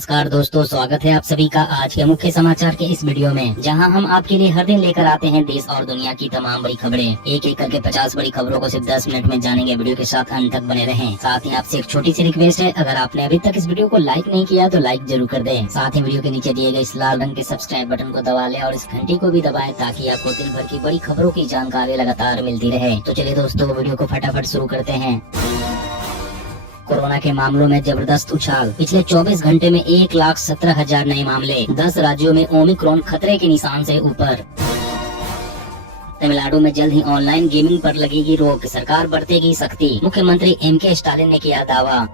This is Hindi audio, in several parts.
नमस्कार दोस्तों, स्वागत है आप सभी का आज के मुख्य समाचार के इस वीडियो में, जहां हम आपके लिए हर दिन लेकर आते हैं देश और दुनिया की तमाम बड़ी खबरें। एक एक करके 50 बड़ी खबरों को सिर्फ 10 मिनट में जानेंगे। वीडियो के साथ अंत तक बने रहें। साथ ही आपसे एक छोटी सी रिक्वेस्ट है, अगर आपने अभी तक इस वीडियो को लाइक नहीं किया तो लाइक जरूर कर दें। साथ ही वीडियो के नीचे दिए गए इस लाल रंग के सब्सक्राइब बटन को दबा लें और इस घंटी को भी दबाएं ताकि आपको दिन भर की बड़ी खबरों की जानकारी लगातार मिलती रहे। तो चलिए दोस्तों, वीडियो को फटाफट शुरू करते हैं। कोरोना के मामलों में जबरदस्त उछाल। पिछले 24 घंटे में 1,17,000 नए मामले। 10 राज्यों में ओमिक्रॉन खतरे के निशान से ऊपर। तमिलनाडु में जल्द ही ऑनलाइन गेमिंग पर लगेगी रोक, सरकार बरतेगी सख्ती। मुख्यमंत्री M.K. स्टालिन ने किया दावा।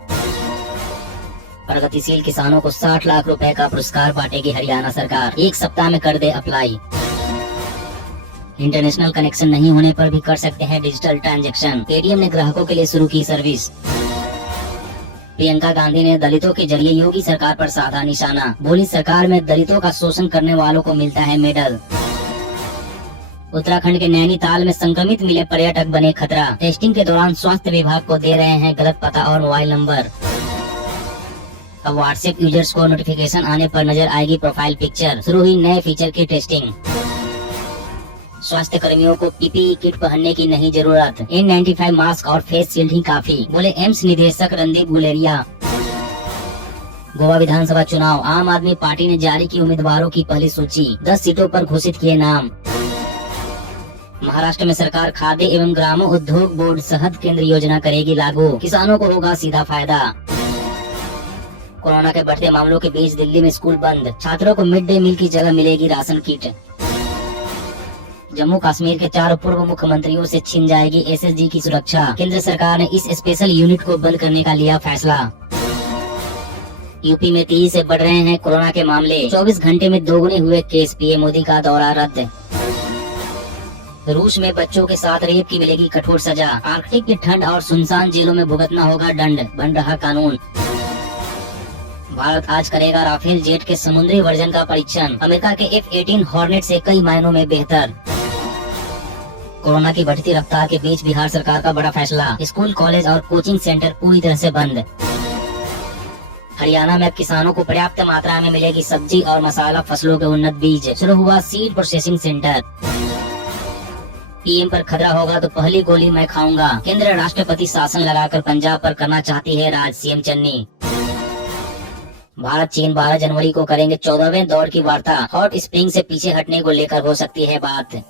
प्रगतिशील किसानों को 60 लाख रुपए का पुरस्कार बांटेगी हरियाणा सरकार। 1 सप्ताह में कर दे अप्लाई। इंटरनेशनल कनेक्शन नहीं होने पर भी कर सकते हैं डिजिटल ट्रांजैक्शन। पेटीएम ने ग्राहकों के लिए शुरू की सर्विस। प्रियंका गांधी ने दलितों के जरिए योगी सरकार पर साधा निशाना। बोली, सरकार में दलितों का शोषण करने वालों को मिलता है मेडल। उत्तराखंड के नैनीताल में संक्रमित मिले पर्यटक बने खतरा। टेस्टिंग के दौरान स्वास्थ्य विभाग को दे रहे हैं गलत पता और मोबाइल नंबर। अब व्हाट्सएप यूजर्स को नोटिफिकेशन आने पर नजर आएगी प्रोफाइल पिक्चर। शुरू हुई नए फीचर की टेस्टिंग। स्वास्थ्य कर्मियों को पीपीई किट पहनने की नहीं जरूरत। N95 मास्क और फेस शील्ड ही काफी, बोले एम्स निदेशक रणदीप गुलेरिया। गोवा विधानसभा चुनाव, आम आदमी पार्टी ने जारी की उम्मीदवारों की पहली सूची। 10 सीटों पर घोषित किए नाम। महाराष्ट्र में सरकार खाद्य एवं ग्राम उद्योग बोर्ड शहद केंद्र योजना करेगी लागू। किसानों को होगा सीधा फायदा। कोरोना के बढ़ते मामलों के बीच दिल्ली में स्कूल बंद। छात्रों को मिड डे मील की जगह मिलेगी राशन किट। जम्मू कश्मीर के 4 पूर्व मुख्यमंत्रियों से छीन जाएगी SSG की सुरक्षा। केंद्र सरकार ने इस स्पेशल यूनिट को बंद करने का लिया फैसला। यूपी में तेजी से बढ़ रहे हैं कोरोना के मामले। 24 घंटे में दोगुने हुए केस। पीएम मोदी का दौरा रद्द। रूस में बच्चों के साथ रेप की मिलेगी कठोर सजा। आर्कटिक की ठंड और सुनसान जेलों में भुगतना होगा दंड, बन रहा कानून। भारत आज करेगा राफेल जेट के समुद्री वर्जन का परीक्षण। अमेरिका के F-18 हॉर्नेट से कई मायनों में बेहतर। कोरोना की बढ़ती रफ्तार के बीच बिहार सरकार का बड़ा फैसला। स्कूल, कॉलेज और कोचिंग सेंटर पूरी तरह से बंद। हरियाणा में अब किसानों को पर्याप्त मात्रा में मिलेगी सब्जी और मसाला फसलों के उन्नत बीज। शुरू हुआ सीड प्रोसेसिंग सेंटर। पीएम पर खतरा होगा तो पहली गोली मैं खाऊंगा। केंद्र राष्ट्रपति शासन लगाकर पंजाब पर करना चाहती है राज, CM चन्नी। भारत चीन 12 जनवरी को करेंगे 14वें दौर की वार्ता। हॉट स्प्रिंग से पीछे हटने को लेकर हो सकती है बात।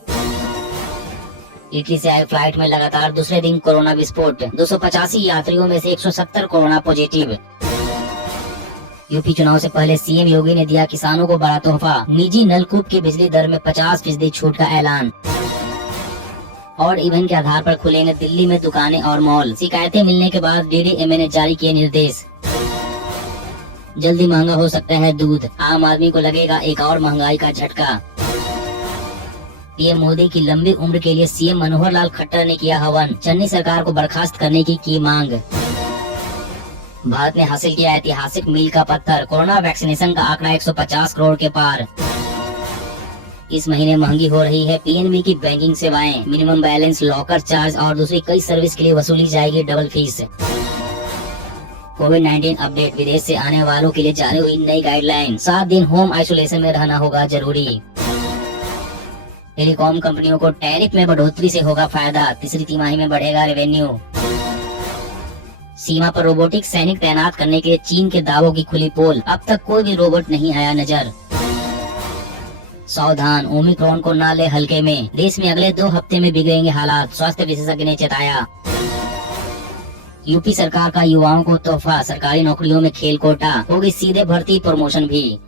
इटली से आए फ्लाइट में लगातार दूसरे दिन कोरोना विस्फोट। 285 यात्रियों में से 170 कोरोना पॉजिटिव। यूपी चुनाव से पहले CM योगी ने दिया किसानों को बड़ा तोहफा। निजी नलकूप की बिजली दर में 50% छूट का ऐलान। और इवेंट के आधार पर खुलेंगे दिल्ली में दुकानें और मॉल। शिकायतें मिलने के बाद DDMA ने जारी किए निर्देश। जल्दी महंगा हो सकता है दूध। आम आदमी को लगेगा एक और महंगाई का झटका। पीएम मोदी की लंबी उम्र के लिए CM मनोहर लाल खट्टर ने किया हवन। चन्नी सरकार को बर्खास्त करने की मांग। भारत ने हासिल किया ऐतिहासिक मील का पत्थर। कोरोना वैक्सीनेशन का आंकड़ा 150 करोड़ के पार। इस महीने महंगी हो रही है PNB की बैंकिंग सेवाएं। मिनिमम बैलेंस, लॉकर चार्ज और दूसरी कई सर्विस के लिए वसूली जाएगी डबल फीस। कोविड-19 अपडेट, विदेश से आने वालों के लिए जारी हुई नई गाइडलाइन। 7 दिन होम आइसोलेशन में रहना होगा जरूरी। टेलीकॉम कंपनियों को टैरिफ में बढ़ोतरी से होगा फायदा। तीसरी तिमाही में बढ़ेगा रेवेन्यू। सीमा पर रोबोटिक सैनिक तैनात करने के लिए चीन के दावों की खुली पोल। अब तक कोई भी रोबोट नहीं आया नजर। सावधान, ओमिक्रॉन को ना ले हल्के में। देश में अगले 2 हफ्ते में बिगड़ेंगे हालात, स्वास्थ्य विशेषज्ञ ने चेताया। यूपी सरकार का युवाओं को तोहफा। सरकारी नौकरियों में खेल कोटा, होगी सीधे भर्ती, प्रमोशन भी।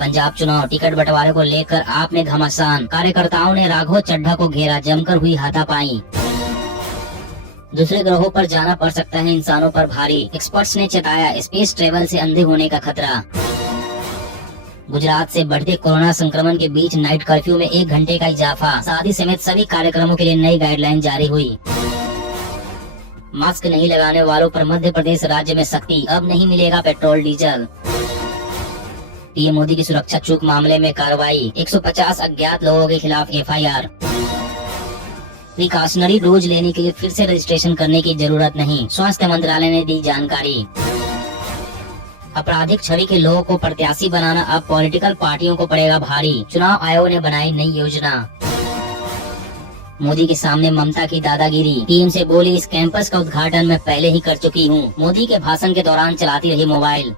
पंजाब चुनाव, टिकट बंटवारे को लेकर आपने घमासान। कार्यकर्ताओं ने राघव चड्ढा को घेरा, जमकर हुई हाथापाई। दूसरे ग्रहों पर जाना पड़ सकता है इंसानों पर भारी। एक्सपर्ट्स ने चेताया स्पेस ट्रेवल से अंधे होने का खतरा। गुजरात से बढ़ते कोरोना संक्रमण के बीच नाइट कर्फ्यू में 1 घंटे का इजाफा। शादी समेत सभी कार्यक्रमों के लिए नई गाइडलाइन जारी हुई। मास्क नहीं लगाने वालों पर मध्य प्रदेश राज्य में सख्ती। अब नहीं मिलेगा पेट्रोल डीजल। पीएम मोदी की सुरक्षा चूक मामले में कार्रवाई। 150 अज्ञात लोगों के खिलाफ FIR। प्रिकॉशनरी डोज लेने के लिए फिर से रजिस्ट्रेशन करने की जरूरत नहीं, स्वास्थ्य मंत्रालय ने दी जानकारी। आपराधिक छवि के लोगों को प्रत्याशी बनाना अब पॉलिटिकल पार्टियों को पड़ेगा भारी, चुनाव आयोग ने बनाई नई योजना। मोदी के सामने ममता की दादागिरी, टीम से बोली इस कैंपस का उद्घाटन मैं पहले ही कर चुकी हूँ। मोदी के भाषण के दौरान चलाती रही मोबाइल।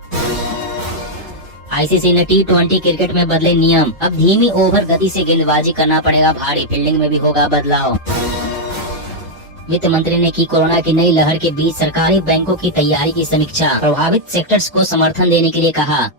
आईसीसी ने T20 क्रिकेट में बदले नियम, अब धीमी ओवर गति से गेंदबाजी करना पड़ेगा भारी, फील्डिंग में भी होगा बदलाव। वित्त मंत्री ने की कोरोना की नई लहर के बीच सरकारी बैंकों की तैयारी की समीक्षा, प्रभावित सेक्टर्स को समर्थन देने के लिए कहा।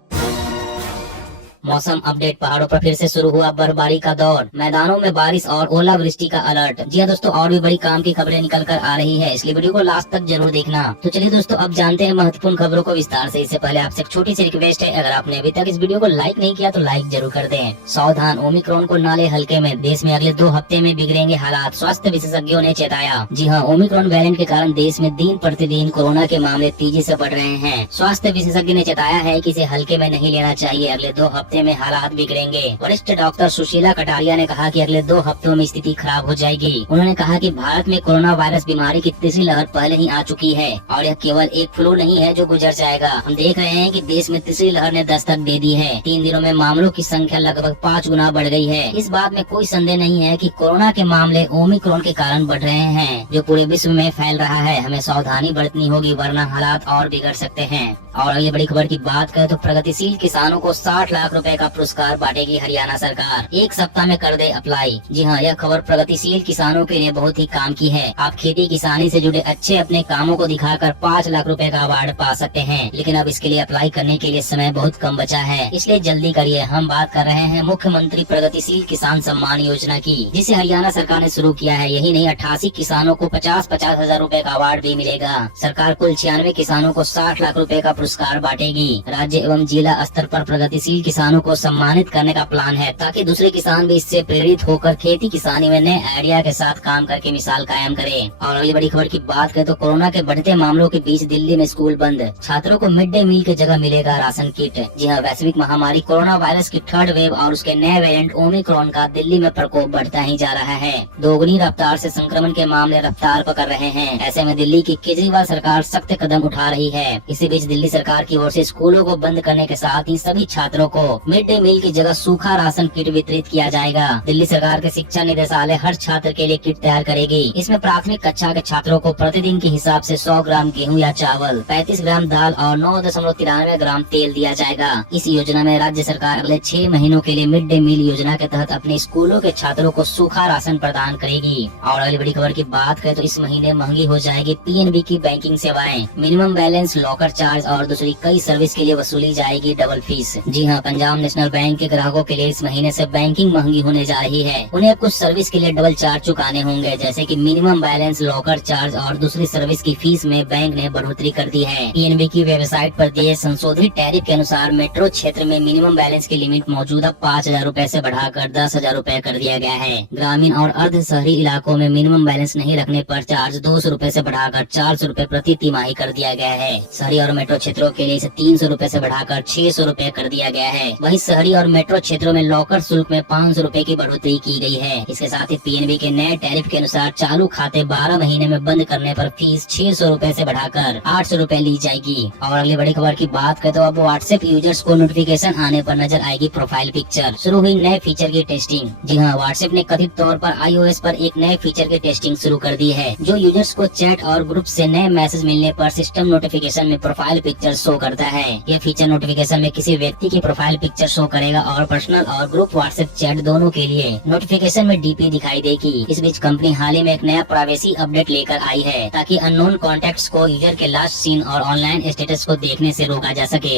मौसम अपडेट, पहाड़ों पर फिर से शुरू हुआ बर्फबारी का दौर, मैदानों में बारिश और ओलावृष्टि का अलर्ट। जी हाँ दोस्तों, और भी बड़ी काम की खबरें निकल कर आ रही है, इसलिए वीडियो को लास्ट तक जरूर देखना। तो चलिए दोस्तों, अब जानते हैं महत्वपूर्ण खबरों को विस्तार से। इससे पहले आपसे एक छोटी सी रिक्वेस्ट है, अगर आपने अभी तक इस वीडियो को लाइक नहीं किया तो लाइक जरूर कर दें। सावधान, ओमिक्रॉन को ना ले हल्के में, देश में अगले 2 हफ्ते में बिगड़ेंगे हालात, स्वास्थ्य विशेषज्ञों ने चेताया। जी हाँ, ओमिक्रॉन वेरिएंट के कारण देश में दिन प्रतिदिन कोरोना के मामले तेजी से बढ़ रहे हैं। स्वास्थ्य विशेषज्ञ ने चेताया है कि इसे हल्के में नहीं लेना चाहिए, अगले 2 हफ्ते में हालात बिगड़ेंगे। वरिष्ठ डॉक्टर सुशीला कटारिया ने कहा कि अगले 2 हफ्तों में स्थिति खराब हो जाएगी। उन्होंने कहा कि भारत में कोरोना वायरस बीमारी की तीसरी लहर पहले ही आ चुकी है और यह केवल एक फ्लू नहीं है जो गुजर जाएगा। हम देख रहे हैं कि देश में तीसरी लहर ने दस्तक दे दी है। 3 दिनों में मामलों की संख्या लगभग 5 गुना बढ़ गई है। इस बात में कोई संदेह नहीं है कि कोरोना के मामले ओमिक्रॉन के कारण बढ़ रहे हैं, जो पूरे विश्व में फैल रहा है। हमें सावधानी बरतनी होगी, वरना हालात और बिगड़ सकते हैं। और अगली बड़ी खबर की बात करें तो प्रगतिशील किसानों को 60 लाख रुपए का पुरस्कार बांटेगी हरियाणा सरकार, 1 सप्ताह में कर दे अप्लाई। जी हाँ, यह खबर प्रगतिशील किसानों के लिए बहुत ही काम की है। आप खेती किसानी से जुड़े अच्छे अपने कामों को दिखाकर 5 लाख रुपए का अवार्ड पा सकते हैं, लेकिन अब इसके लिए अप्लाई करने के लिए समय बहुत कम बचा है, इसलिए जल्दी करिए। हम बात कर रहे हैं मुख्यमंत्री प्रगतिशील किसान सम्मान योजना की, जिसे हरियाणा सरकार ने शुरू किया है। यही नहीं, 88 किसानों को 50-50 हजार रूपए का अवार्ड भी मिलेगा। सरकार कुल 96 किसानों को 60 लाख रुपए का पुरस्कार बांटेगी। राज्य एवं जिला स्तर पर प्रगतिशील किसानों को सम्मानित करने का प्लान है, ताकि दूसरे किसान भी इससे प्रेरित होकर खेती किसानी में नए आइडिया के साथ काम करके मिसाल कायम करें। और अगली बड़ी खबर की बात करें तो कोरोना के बढ़ते मामलों के बीच दिल्ली में स्कूल बंद, छात्रों को मिड डे मील की जगह मिलेगा राशन किट। जी हाँ, वैश्विक महामारी कोरोना वायरस की 3rd वेव और उसके नए वेरिएंट ओमिक्रॉन का दिल्ली में प्रकोप बढ़ता ही जा रहा है। दोगुनी रफ्तार से संक्रमण के मामले रफ्तार पकड़ रहे हैं। ऐसे में दिल्ली की केजरीवाल सरकार सख्त कदम उठा रही है। इसी बीच दिल्ली सरकार की ओर से स्कूलों को बंद करने के साथ ही सभी छात्रों को मिड डे मील की जगह सूखा राशन किट वितरित किया जाएगा। दिल्ली सरकार के शिक्षा निदेशालय हर छात्र के लिए किट तैयार करेगी। इसमें प्राथमिक कक्षा के छात्रों को प्रतिदिन के हिसाब से 100 ग्राम गेहूं या चावल, 35 ग्राम दाल और 9.93 ग्राम तेल दिया जाएगा। इस योजना में राज्य सरकार अगले 6 महीनों के लिए मिड डे मील योजना के तहत अपने स्कूलों के छात्रों को सूखा राशन प्रदान करेगी। और अगली बड़ी खबर की बात करें तो इस महीने महंगी हो जाएगी PNB की बैंकिंग सेवाएं। मिनिमम बैलेंस, लॉकर चार्ज और दूसरी कई सर्विस के लिए वसूली जाएगी डबल फीस। जी हाँ, पंजाब नेशनल बैंक के ग्राहकों के लिए इस महीने से बैंकिंग महंगी होने जा रही है। उन्हें कुछ सर्विस के लिए डबल चार्ज चुकाने होंगे, जैसे कि मिनिमम बैलेंस, लॉकर चार्ज और दूसरी सर्विस की फीस में बैंक ने बढ़ोतरी कर दी है। PNB की वेबसाइट पर दिए संशोधित टैरिफ के अनुसार मेट्रो क्षेत्र में मिनिमम बैलेंस की लिमिट मौजूदा 5,000 रूपए से बढ़ाकर 10,000 रूपए कर दिया गया है। ग्रामीण और अर्ध शहरी इलाकों में मिनिमम बैलेंस नहीं रखने पर चार्ज 200 रूपए से बढ़ाकर 400 रूपए प्रति तिमाही कर दिया गया है। शहरी और मेट्रो क्षेत्रों के लिए इसे 300 रूपए से बढ़ाकर 600 रूपए कर दिया गया है। वहीं शहरी और मेट्रो क्षेत्रों में लॉकर शुल्क में 500 रूपए की बढ़ोतरी की गई है। इसके साथ ही PNB के नए टैरिफ के अनुसार चालू खाते 12 महीने में बंद करने पर फीस 600 रूपए से बढ़ाकर 800 रूपए ली जाएगी। और अगली बड़ी खबर की बात करें तो अब WhatsApp यूजर्स को नोटिफिकेशन आने पर नजर आएगी प्रोफाइल पिक्चर। शुरू हुई नए फीचर की टेस्टिंग। जी हाँ, WhatsApp ने कथित तौर पर iOS पर एक नए फीचर की टेस्टिंग शुरू कर दी है, जो यूजर्स को चैट और ग्रुप से नए मैसेज मिलने पर सिस्टम नोटिफिकेशन में प्रोफाइल पिक्चर शो करता है। यह फीचर नोटिफिकेशन में किसी व्यक्ति की प्रोफाइल पिक्चर शो करेगा और पर्सनल और ग्रुप WhatsApp चैट दोनों के लिए नोटिफिकेशन में DP दिखाई देगी। इस बीच कंपनी हाल ही में एक नया प्राइवेसी अपडेट लेकर आई है, ताकि अननोन कॉन्टेक्ट्स को यूजर के लास्ट सीन और ऑनलाइन स्टेटस को देखने से रोका जा सके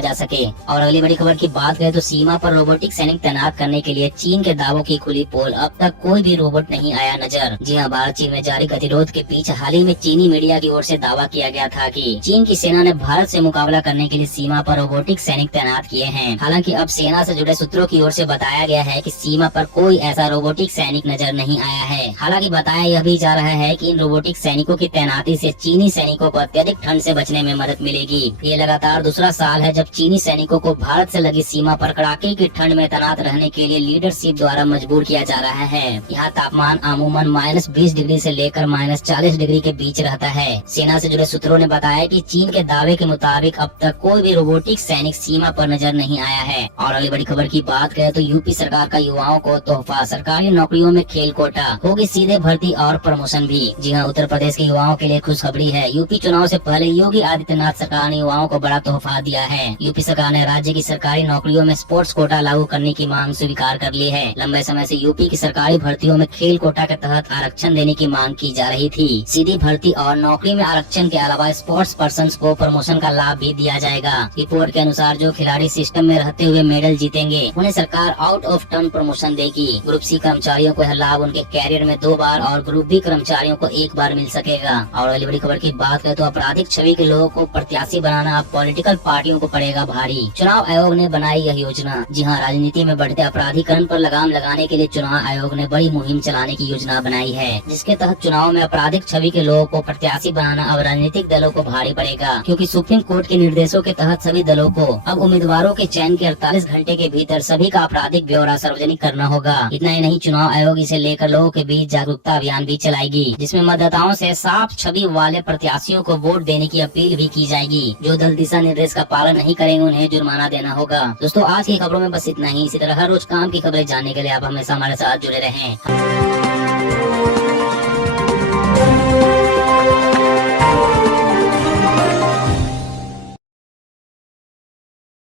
जा सके। और अगली बड़ी खबर की बात करें तो सीमा पर रोबोटिक सैनिक तैनात करने के लिए चीन के दावों की खुली पोल। अब तक कोई भी रोबोट नहीं आया नजर। जी हाँ, भारत चीन में जारी गतिरोध के बीच हाल ही में चीनी मीडिया की ओर से दावा किया गया था कि चीन की सेना ने भारत से मुकाबला करने के लिए सीमा पर रोबोटिक सैनिक तैनात किए हैं। हालांकि अब सेना से जुड़े सूत्रों की ओर से बताया गया है कि सीमा पर कोई ऐसा रोबोटिक सैनिक नजर नहीं आया है। हालांकि बताया यह भी जा रहा है कि इन रोबोटिक सैनिकों की तैनाती से चीनी सैनिकों को अत्यधिक ठंड से बचने में मदद मिलेगी। ये लगातार दूसरा साल है जब चीनी सैनिकों को भारत से लगी सीमा पर कड़ाके की ठंड में तैनात रहने के लिए लीडरशिप द्वारा मजबूर किया जा रहा है। यहाँ तापमान अमूमन -20 डिग्री से लेकर 40 डिग्री के बीच रहता है। सेना से जुड़े सूत्रों ने बताया कि चीन के दावे के मुताबिक अब तक कोई भी रोबोटिक सैनिक सीमा पर नजर नहीं आया है। और अगली बड़ी खबर की बात करें तो यूपी सरकार का युवाओं को तोहफा, सरकारी नौकरियों में खेल कोटा, होगी सीधे भर्ती और प्रमोशन भी। जी हाँ, उत्तर प्रदेश के युवाओं के लिए खुशखबरी है। यूपी चुनाव से पहले योगी आदित्यनाथ सरकार ने युवाओं को बड़ा तोहफा दिया है। यूपी सरकार ने राज्य की सरकारी नौकरियों में स्पोर्ट्स कोटा लागू करने की मांग स्वीकार कर ली है। लंबे समय से यूपी की सरकारी भर्तियों में खेल कोटा के तहत आरक्षण देने की मांग की जा रही थी। सीधी भर्ती और नौकरी में आरक्षण के अलावा स्पोर्ट्स पर्सन को प्रमोशन का लाभ भी दिया जाएगा। रिपोर्ट के अनुसार जो खिलाड़ी सिस्टम में रहते हुए मेडल जीतेंगे उन्हें सरकार आउट ऑफ टर्न प्रमोशन देगी। ग्रुप सी कर्मचारियों को यह लाभ उनके कैरियर में 2 बार और ग्रुप बी कर्मचारियों को 1 बार मिल सकेगा। और अगली बड़ी खबर की बात करें तो आपराधिक छवि के लोगों को प्रत्याशी बनाना अब पॉलिटिकल पार्टियों को पड़ेगा भारी। चुनाव आयोग ने बनाई यह योजना। जी हाँ, राजनीति में बढ़ते अपराधीकरण पर लगाम लगाने के लिए चुनाव आयोग ने बड़ी मुहिम चलाने की योजना बनाई है, जिसके तहत चुनाव में आपराधिक छवि के लोगों को प्रत्याशी बनाना अब राजनीतिक दलों को भारी पड़ेगा, क्योंकि सुप्रीम कोर्ट के निर्देशों के तहत सभी दलों को अब उम्मीदवारों के चयन के 48 घंटे के भीतर सभी का आपराधिक ब्यौरा सार्वजनिक करना होगा। इतना ही नहीं, चुनाव आयोग इसे लेकर लोगों के बीच जागरूकता अभियान भी चलाएगी, जिसमें मतदाताओं से साफ छवि वाले प्रत्याशियों को वोट देने की अपील भी की जाएगी। जो दल दिशा निर्देश का पालन नहीं करेंगे उन्हें जुर्माना देना होगा। दोस्तों, आज की खबरों में बस इतना ही। इसी तरह हर रोज काम की खबरें जानने के लिए आप हमेशा हमारे साथ जुड़े रहें।